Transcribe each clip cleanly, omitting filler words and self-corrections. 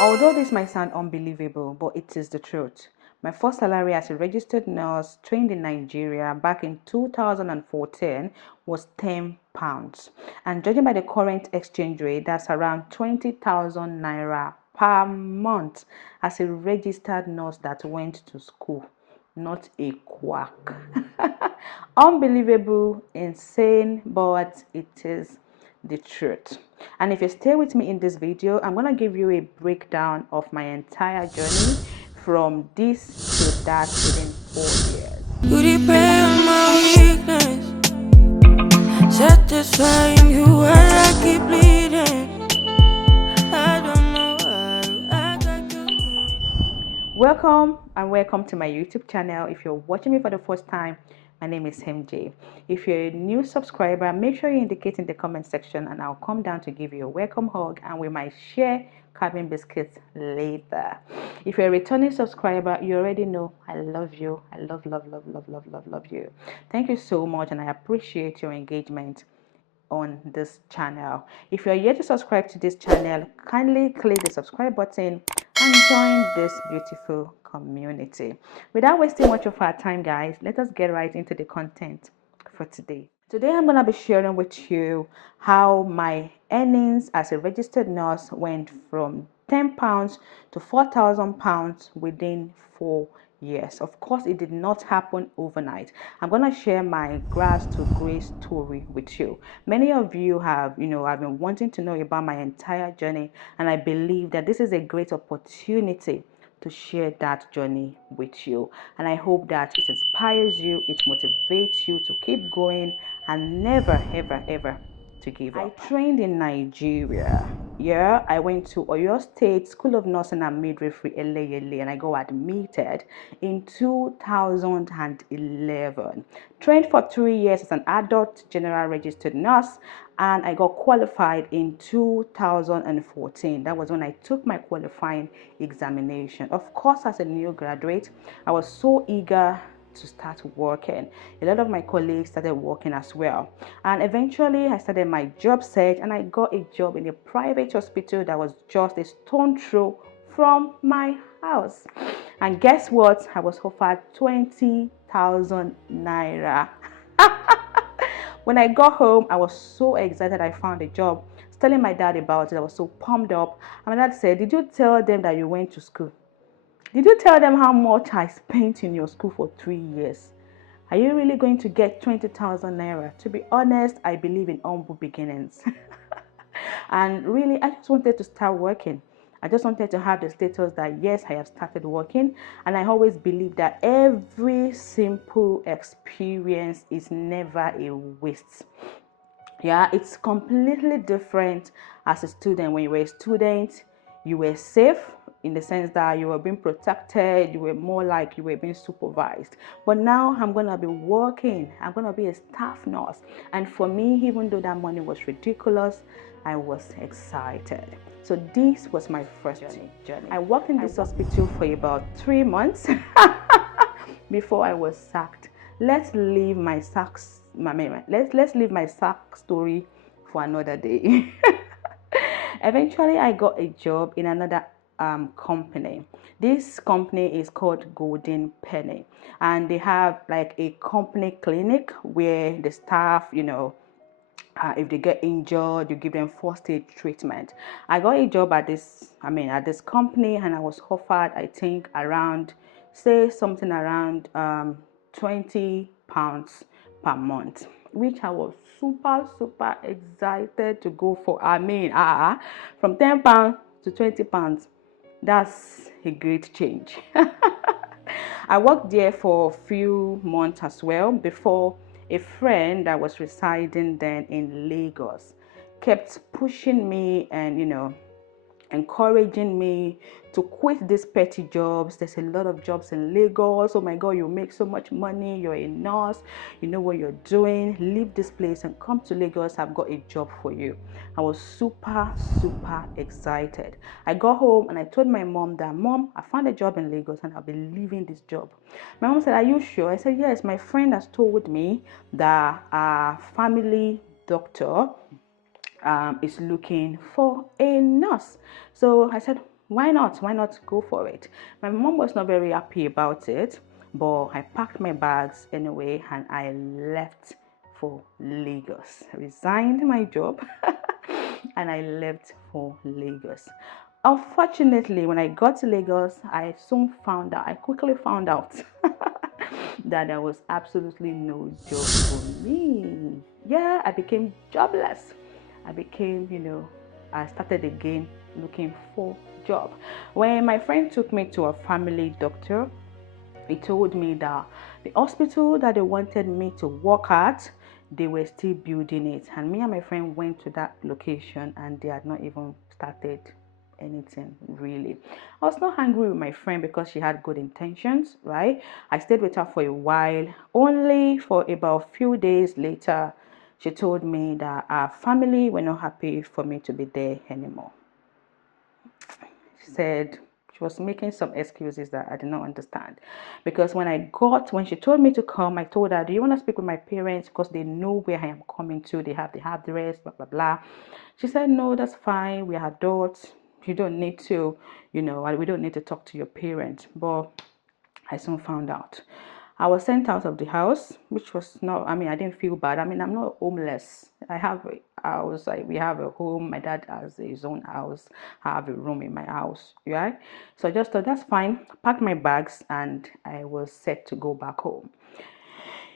Although this might sound unbelievable, but it is the truth. My first salary as a registered nurse trained in Nigeria back in 2014 was £10. And judging by the current exchange rate, that's around 20,000 naira per month as a registered nurse that went to school, not a quack. Unbelievable, insane, but it is the truth. And if you stay with me in this video, I'm going to give you a breakdown of my entire journey from this to that within 4 years. You depend on my weakness, satisfying you while I keep bleeding. I don't know why I got to. Welcome to my YouTube channel. If you're watching me for the first time, my name is MJ. If you're a new subscriber, make sure you indicate in the comment section and I'll come down to give you a welcome hug and we might share cabin biscuits later. If you're a returning subscriber, you already know I love you. I love you. Thank you so much and I appreciate your engagement on this channel. If you're yet to subscribe to this channel, kindly click the subscribe button and join this beautiful community. Without wasting much of our time, guys, let us get right into the content for today. Today I'm going to be sharing with you how my earnings as a registered nurse went from £10 to £4,000 within 4 years. Of course, it did not happen overnight. I'm going to share my grass to grace story with you. Many of you have, I've been wanting to know about my entire journey, and I believe that this is a great opportunity to share that journey with you. And I hope that it inspires you, it motivates you to keep going and never, ever to give up. I trained in Nigeria. Yeah, I went to Oyo State School of Nursing and Midwifery, Eleyele, and I got admitted in 2011. Trained for 3 years as an adult general registered nurse, and I got qualified in 2014. That was when I took my qualifying examination. Of course, as a new graduate, I was so eager to start working. A lot of my colleagues started working as well, and eventually I started my job search and I got a job in a private hospital that was just a stone throw from my house. And guess what? I was offered 20,000 naira. When I got home, I was so excited I found a job. Telling my dad about it, I was so pumped up. And my dad said, "Did you tell them that you went to school? Did you tell them how much I spent in your school for 3 years? Are you really going to get 20,000 naira?" To be honest, I believe in humble beginnings. And really, I just wanted to start working. I just wanted to have the status that yes, I have started working. And I always believe that every simple experience is never a waste. Yeah, it's completely different as a student. When you were a student, you were safe in the sense that you were being protected, you were more like you were being supervised. But now I'm going to be working, I'm going to be a staff nurse. And for me, even though that money was ridiculous, I was excited. So this was my first journey. I worked in this hospital for about 3 months before I was sacked. Let's leave my let's leave my sack story for another day. Eventually, I got a job in another company. This company is called Golden Penny, and they have like a company clinic where the staff, if they get injured, you give them first aid treatment. I got a job at this company, and I was offered, I think, around, say something around £20 per month, which I was super excited to go for. From £10 to £20, that's a great change. I worked there for a few months as well before a friend that was residing then in Lagos kept pushing me and encouraging me to quit these petty jobs. There's a lot of jobs in Lagos. Oh my God, you make so much money. You're a nurse. You know what you're doing. Leave this place and come to Lagos. I've got a job for you. I was super excited. I got home and I told my mom that, "Mom, I found a job in Lagos and I'll be leaving this job." My mom said, "Are you sure?" I said, "Yes, my friend has told me that a family doctor is looking for a nurse." So I said, why not? Why not go for it? My mom was not very happy about it, but I packed my bags anyway and I left for Lagos. I resigned my job and I left for Lagos. Unfortunately, when I got to Lagos, I quickly found out that there was absolutely no job for me. Yeah, I became jobless. I became, I started again looking for job. When my friend took me to a family doctor, he told me that the hospital that they wanted me to work at, they were still building it. And me and my friend went to that location and they had not even started anything really. I was not angry with my friend because she had good intentions, right? I stayed with her for a while. Only for about a few days later, she told me that our family were not happy for me to be there anymore. She said she was making some excuses that I did not understand. Because when she told me to come, I told her, do you want to speak with my parents? Because they know where I am coming to. They have the address, blah, blah, blah. She said, no, that's fine. We are adults. You don't need to, we don't need to talk to your parents. But I soon found out. I was sent out of the house, which was not, I didn't feel bad. I'm not homeless. I have a house, we have a home. My dad has his own house. I have a room in my house, right? So I just thought that's fine. Packed my bags and I was set to go back home.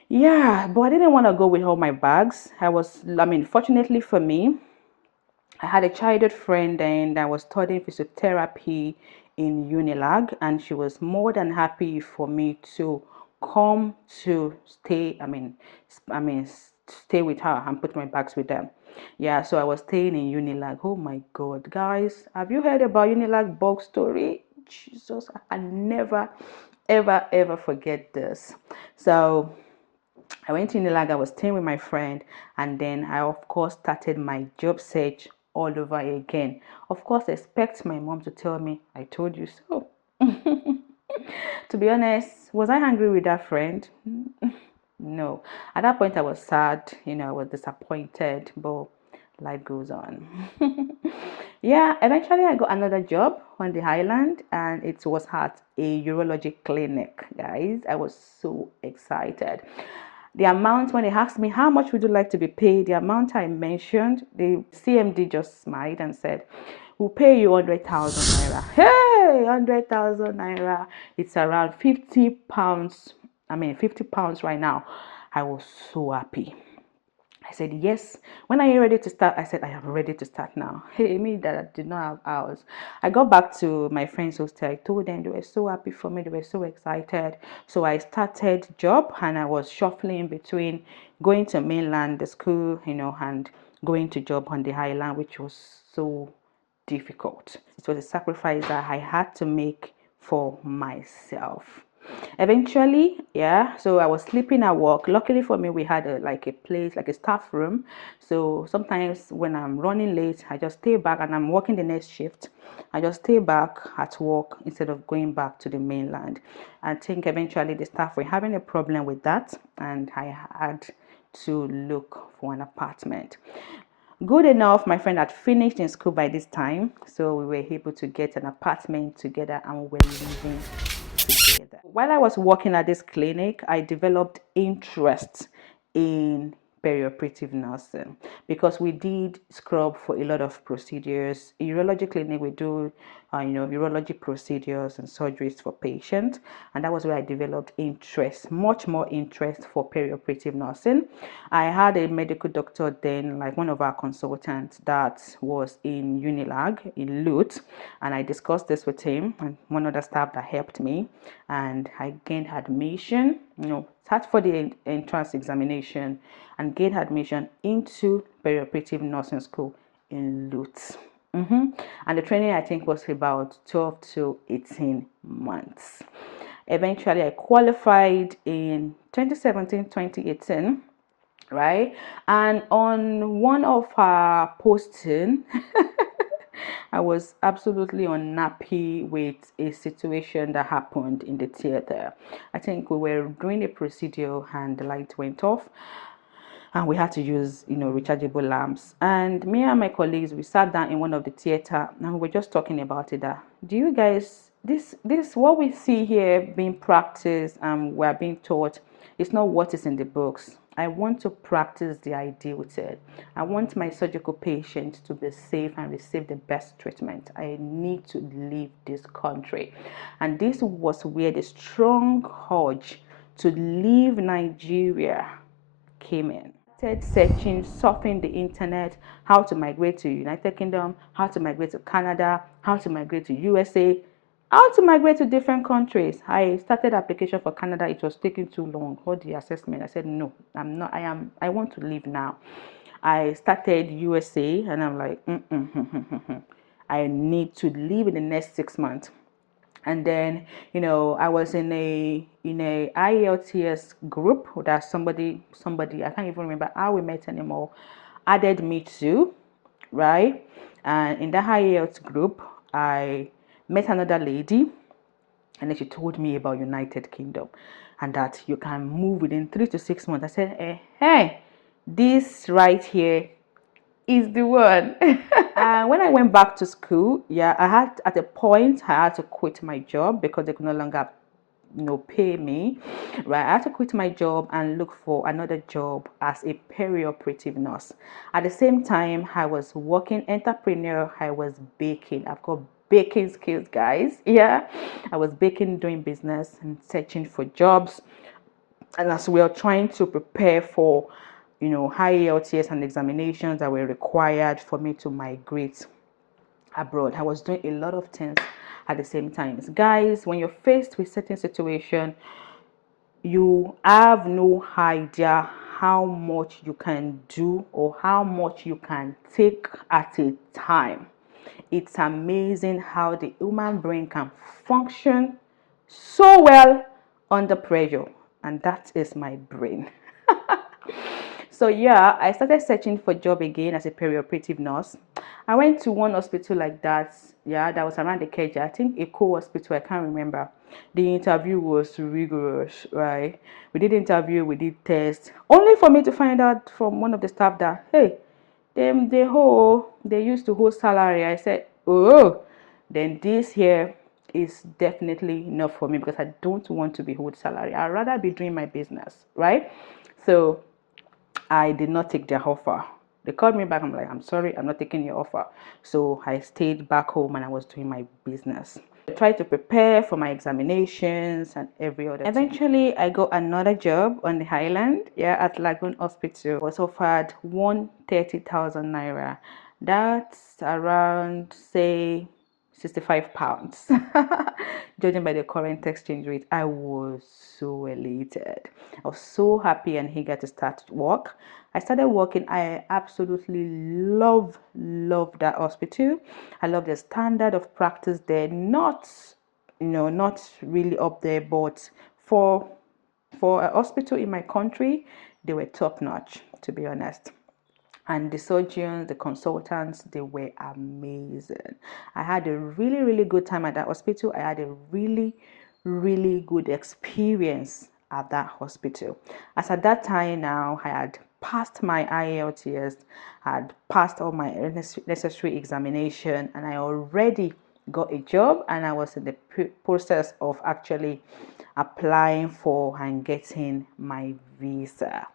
Yeah, but I didn't want to go with all my bags. Fortunately for me, I had a childhood friend then that was studying physiotherapy in Unilag, and she was more than happy for me to come to stay. Stay with her and put my bags with them. Yeah, so I was staying in Unilag. Oh my God, guys, have you heard about Unilag bug story? Jesus, I can never, ever, ever forget this. So I went to Unilag, I was staying with my friend, and then I, of course, started my job search all over again. Of course, I expect my mom to tell me, I told you so. To be honest, was I angry with that friend? No. At that point, I was sad, I was disappointed, but life goes on. Yeah, eventually I got another job on the island and it was at a urology clinic, guys. I was so excited. The amount, when they asked me how much would you like to be paid, the amount I mentioned, the CMD just smiled and said, we'll pay you 100,000 naira. Hey, 100,000 naira. It's around 50 pounds. 50 pounds right now. I was so happy. I said, yes. When are you ready to start? I said, I am ready to start now. Hey, me that I did not have hours. I got back to my friends' hostel. I told them they were so happy for me. They were so excited. So I started job and I was shuffling between going to mainland, the school, and going to job on the island, which was so difficult. It was a sacrifice that I had to make for myself. Eventually, yeah, so I was sleeping at work. Luckily for me, we had a place, like a staff room. So sometimes when I'm running late, I just stay back and I'm working the next shift. I just stay back at work instead of going back to the mainland. I think eventually the staff were having a problem with that and I had to look for an apartment. Good enough, my friend had finished in school by this time, so we were able to get an apartment together and we were living together. While I was working at this clinic, I developed interest in perioperative nursing because we did scrub for a lot of procedures. In urology clinic, we do urology procedures and surgeries for patients, and that was where I developed interest, much more interest for perioperative nursing. I had a medical doctor then, like one of our consultants that was in Unilag in Lut, and I discussed this with him and one other staff that helped me, and I gained admission, sat for the entrance examination and gained admission into perioperative nursing school in Lut. And the training I think was about 12 to 18 months. Eventually I qualified in 2017, 2018, right? And on one of our posting, I was absolutely unhappy with a situation that happened in the theater. I think we were doing a procedure and the light went off. and we had to use, rechargeable lamps. And me and my colleagues, we sat down in one of the theater and we were just talking about it, that do you guys, this what we see here being practiced and we're being taught, it's not what is in the books. I want to practice the ideal said. I want my surgical patients to be safe and receive the best treatment. I need to leave this country. And this was where the strong urge to leave Nigeria came in. Started searching, surfing the internet, how to migrate to United Kingdom, how to migrate to Canada, how to migrate to USA, how to migrate to different countries. I started application for Canada. It was taking too long. All the assessment. I said no, I'm not. I want to leave now. I started USA, and I'm like, I need to leave in the next 6 months. And then, I was in a IELTS group that somebody, I can't even remember how we met anymore, added me to, right? And in the IELTS group, I met another lady, and then she told me about United Kingdom and that you can move within 3 to 6 months. I said, hey, this right here is the one. And when I went back to school, yeah, I had, at a point, I had to quit my job because they could no longer, pay me, right? I had to quit my job and look for another job as a perioperative nurse. At the same time, I was working entrepreneur. I was baking. I've got baking skills, guys. Yeah, I was baking, doing business and searching for jobs, and as we are trying to prepare for, high LTS and examinations that were required for me to migrate abroad. I was doing a lot of things at the same time. Guys, when you're faced with certain situation, you have no idea how much you can do or how much you can take at a time. It's amazing how the human brain can function so well under pressure, and that is my brain. So yeah, I started searching for job again as a perioperative nurse. I went to one hospital like that, yeah, that was around the Keja. I think Eco Hospital, I can't remember. The interview was rigorous, right? We did interview, we did test, only for me to find out from one of the staff that, hey, they used to hold salary. I said, oh, then this here is definitely not for me because I don't want to be hold salary. I'd rather be doing my business, right? So I did not take their offer. They called me back. I'm like, I'm sorry, I'm not taking your offer. So I stayed back home and I was doing my business. I tried to prepare for my examinations and every other thing. Eventually, I got another job on the island, yeah, at Lagoon Hospital. I was offered 130,000 naira. That's around, say, 65 pounds. Judging by the current exchange rate, I was so elated. I was so happy and eager to start work. I started working. I absolutely love that hospital. I love the standard of practice there. Not, not really up there, but for a hospital in my country, they were top notch, to be honest. And the surgeons, the consultants, they were amazing. I had a really good time at that hospital. I had a really good experience at that hospital. As at that time now, I had passed my IELTS, I had passed all my necessary examination, and I already got a job, and I was in the process of actually applying for and getting my visa.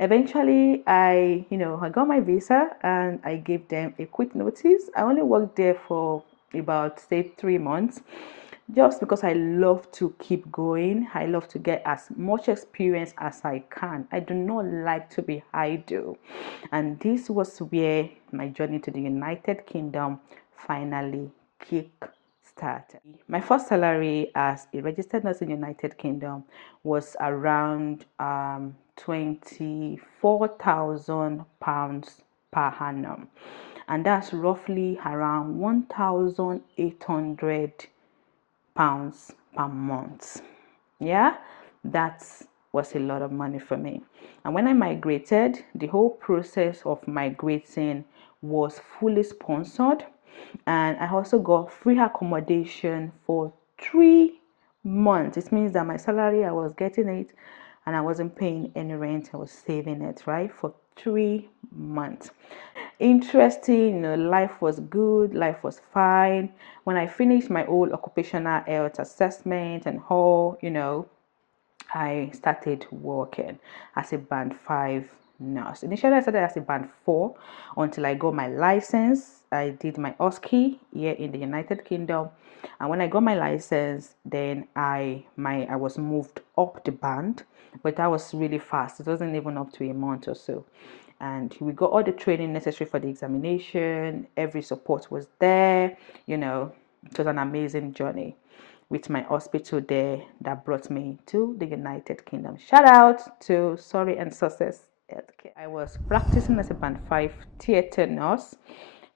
Eventually, I got my visa and I gave them a quick notice. I only worked there for about, say, 3 months, just because I love to keep going. I love to get as much experience as I can. I do not like to be idle. And this was where my journey to the United Kingdom finally kicked started. My first salary as a registered nurse in the United Kingdom was around 24,000 pounds per annum, and that's roughly around 1,800 pounds per month. Yeah, that was a lot of money for me. And when I migrated, the whole process of migrating was fully sponsored, and I also got free accommodation for 3 months. It means that my salary, I was getting it, and I wasn't paying any rent. I was saving it, right, for 3 months. Interesting, life was good, life was fine. When I finished my old occupational health assessment and all, I started working as a band 5 nurse. Initially, I started as a band 4 until I got my license. I did my OSCE here in the United Kingdom, and when I got my license, then I was moved up the band, but that was really fast. It wasn't even up to a month or so, and we got all the training necessary for the examination. Every support was there. It was an amazing journey with my hospital there that brought me to the United Kingdom. Shout out to Surrey and Sussex Healthcare. I was practicing as a band 5 theatre nurse.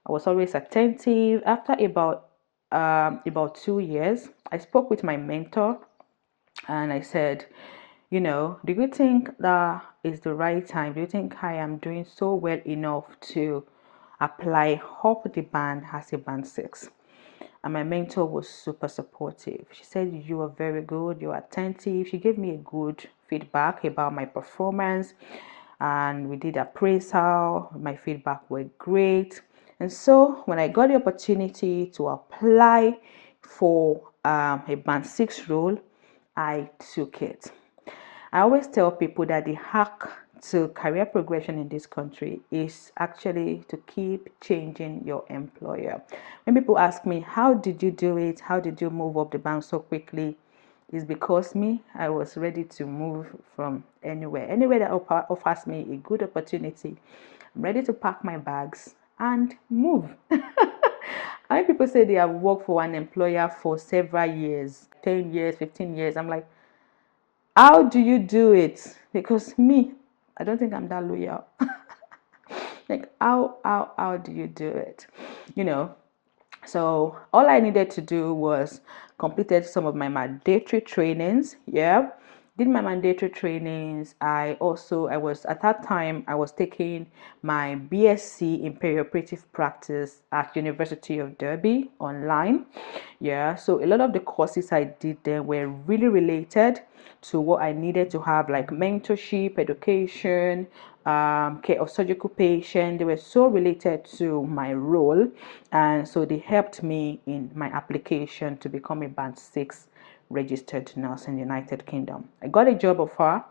I was always attentive. After about 2 years, I spoke with my mentor and I said, do you think that is the right time? Do you think I am doing so well enough to apply up the band as a band 6? And my mentor was super supportive. She said, you are very good, you're attentive. She gave me a good feedback about my performance, and we did appraisal. My feedback were great. And so when I got the opportunity to apply for a band 6 role, I took it. I always tell people that the hack to career progression in this country is actually to keep changing your employer. When people ask me, how did you do it? How did you move up the bank so quickly? It's because I was ready to move from anywhere that offers me a good opportunity. I'm ready to pack my bags and move. Many people say they have worked for an employer for several years, 10 years, 15 years. I'm like, how do you do it? Because I don't think I'm that loyal. Like, how do you do it? You know, so all I needed to do was completed some of my mandatory trainings. Yeah, did my mandatory trainings. I was at that time I was taking my BSc in perioperative practice at University of Derby online. Yeah, so a lot of the courses I did there were really related to what I needed to have, like mentorship, education, care of surgical patients. They were so related to my role, and so they helped me in my application to become a band 6 registered nurse in the United Kingdom. I got a job offer,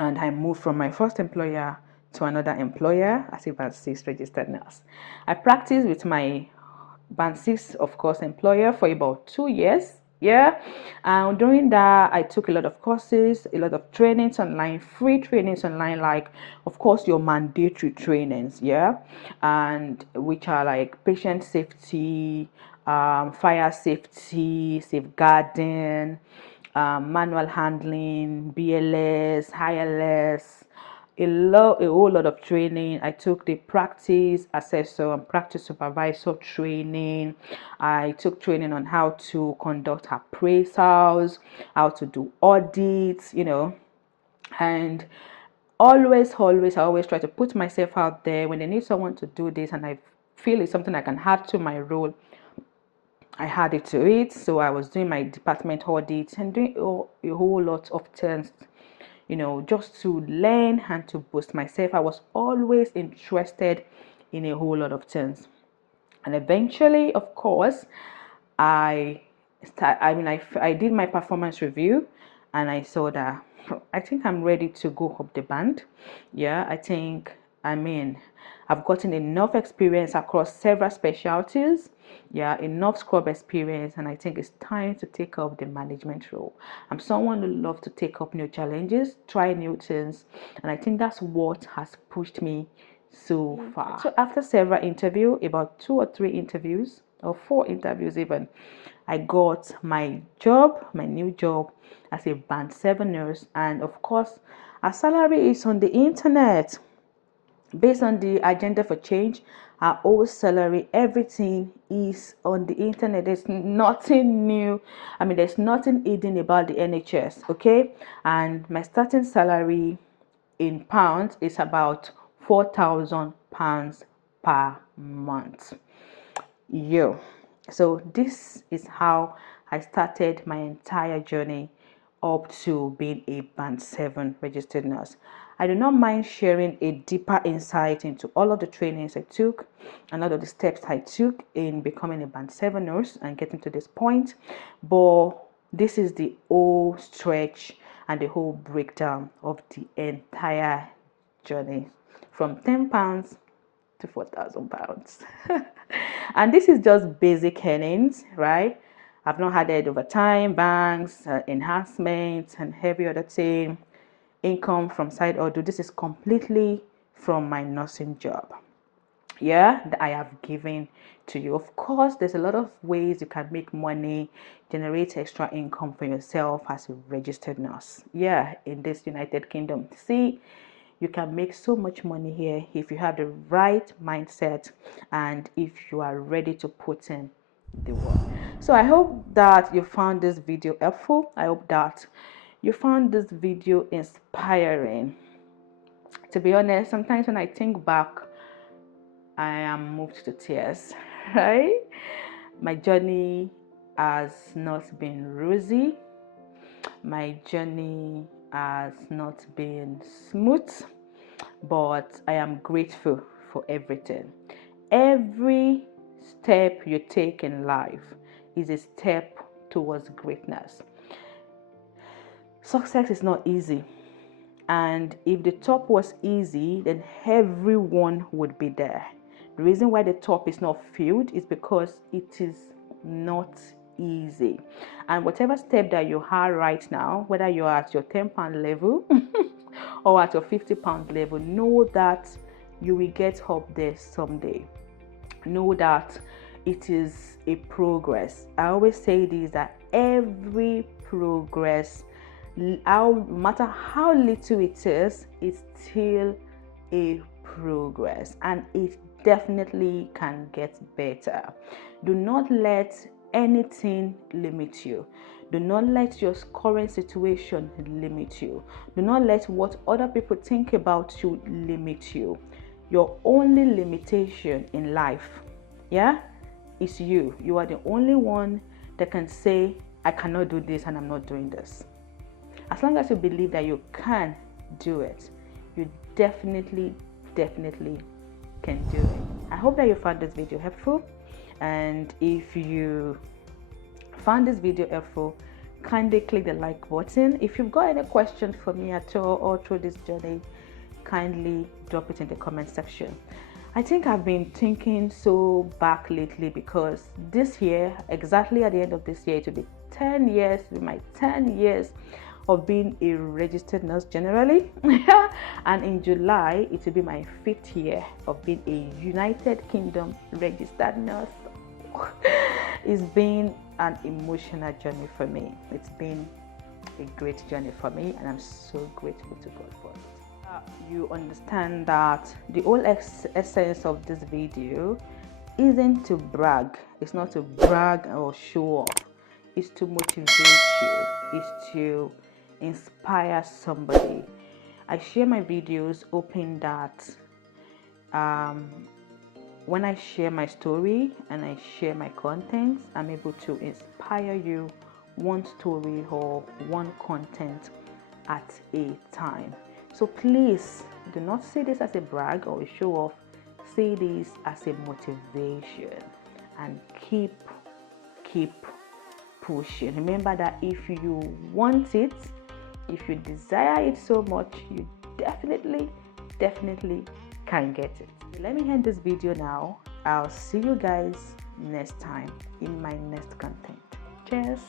and I moved from my first employer to another employer as a band 6 registered nurse. I practiced with my band 6, of course, employer for about 2 years. Yeah, and during that I took a lot of courses, a lot of trainings online, free trainings online, like of course your mandatory trainings, yeah, and which are like patient safety, fire safety, safeguarding, manual handling, BLS, ILS, a whole lot of training. I took the practice assessor and practice supervisor training. I took training on how to conduct appraisals, how to do audits, and I always try to put myself out there when they need someone to do this, and I feel it's something I can add to my role. I added to it. So I was doing my department audits and doing a whole lot of tests, just to learn and to boost myself. I was always interested in a whole lot of things. And eventually, of course, I I did my performance review, and I saw that I think I'm ready to go up the band. Yeah, I've gotten enough experience across several specialties. Yeah, enough scrub experience, and I think it's time to take up the management role. I'm someone who loves to take up new challenges, try new things, and I think that's what has pushed me so far. So after several interviews, about 2 or 3 interviews, or 4 interviews even, I got my new job as a band 7 nurse, and of course, our salary is on the internet. Based on the agenda for change, our old salary, everything is on the internet. There's nothing new. There's nothing hidden about the NHS, okay? And my starting salary in pounds is about £4,000 per month. So this is how I started my entire journey up to being a band 7 registered nurse. I do not mind sharing a deeper insight into all of the trainings I took and all of the steps I took in becoming a band 7 nurse and getting to this point, but this is the whole stretch and the whole breakdown of the entire journey from £10 to £4,000. And this is just basic earnings, right? I've not had it overtime, banks, enhancements, and every other thing, income from side order. This is completely from my nursing job, yeah, that I have given to you. Of course, there's a lot of ways you can make money, generate extra income for yourself as a registered nurse, yeah, in this United Kingdom. See, you can make so much money here if you have the right mindset and if you are ready to put in the work. So I hope that you found this video helpful. I hope that you found this video inspiring. To be honest, sometimes when I think back, I am moved to tears, right? My journey has not been rosy. My journey has not been smooth, but I am grateful for everything. Every step you take in life is a step towards greatness. Success is not easy, and if the top was easy, then everyone would be there. The reason why the top is not filled is because it is not easy. And whatever step that you are right now, whether you're at your £10 level or at your £50 level, know that you will get up there someday. Know that it is a progress. I always say this, that every progress, no matter how little it is, it's still a progress, and it definitely can get better. Do not let anything limit you. Do not let your current situation limit you. Do not let what other people think about you limit you. Your only limitation in life, yeah, is you. You are the only one that can say, I cannot do this and I'm not doing this. As long as you believe that you can do it, you definitely can do it. I hope that you found this video helpful, and if you found this video helpful, kindly click the like button. If you've got any questions for me at all or through this journey, kindly drop it in the comment section. I think I've been thinking so back lately, because this year, exactly at the end of this year, it will be 10 years, my 10 years of being a registered nurse generally. And in July, it will be my 5th year of being a United Kingdom registered nurse. It's been an emotional journey for me. It's been a great journey for me, and I'm so grateful to God for it. You understand that the whole essence of this video isn't to brag. It's not to brag or show off. It's to motivate you. It's to inspire somebody. I share my videos hoping that when I share my story and I share my content, I'm able to inspire you one story or one content at a time. So please do not see this as a brag or a show off. See this as a motivation, and keep pushing. Remember that if you want it, if you desire it so much, you definitely can get it. Let me end this video now. I'll see you guys next time in my next content. Cheers.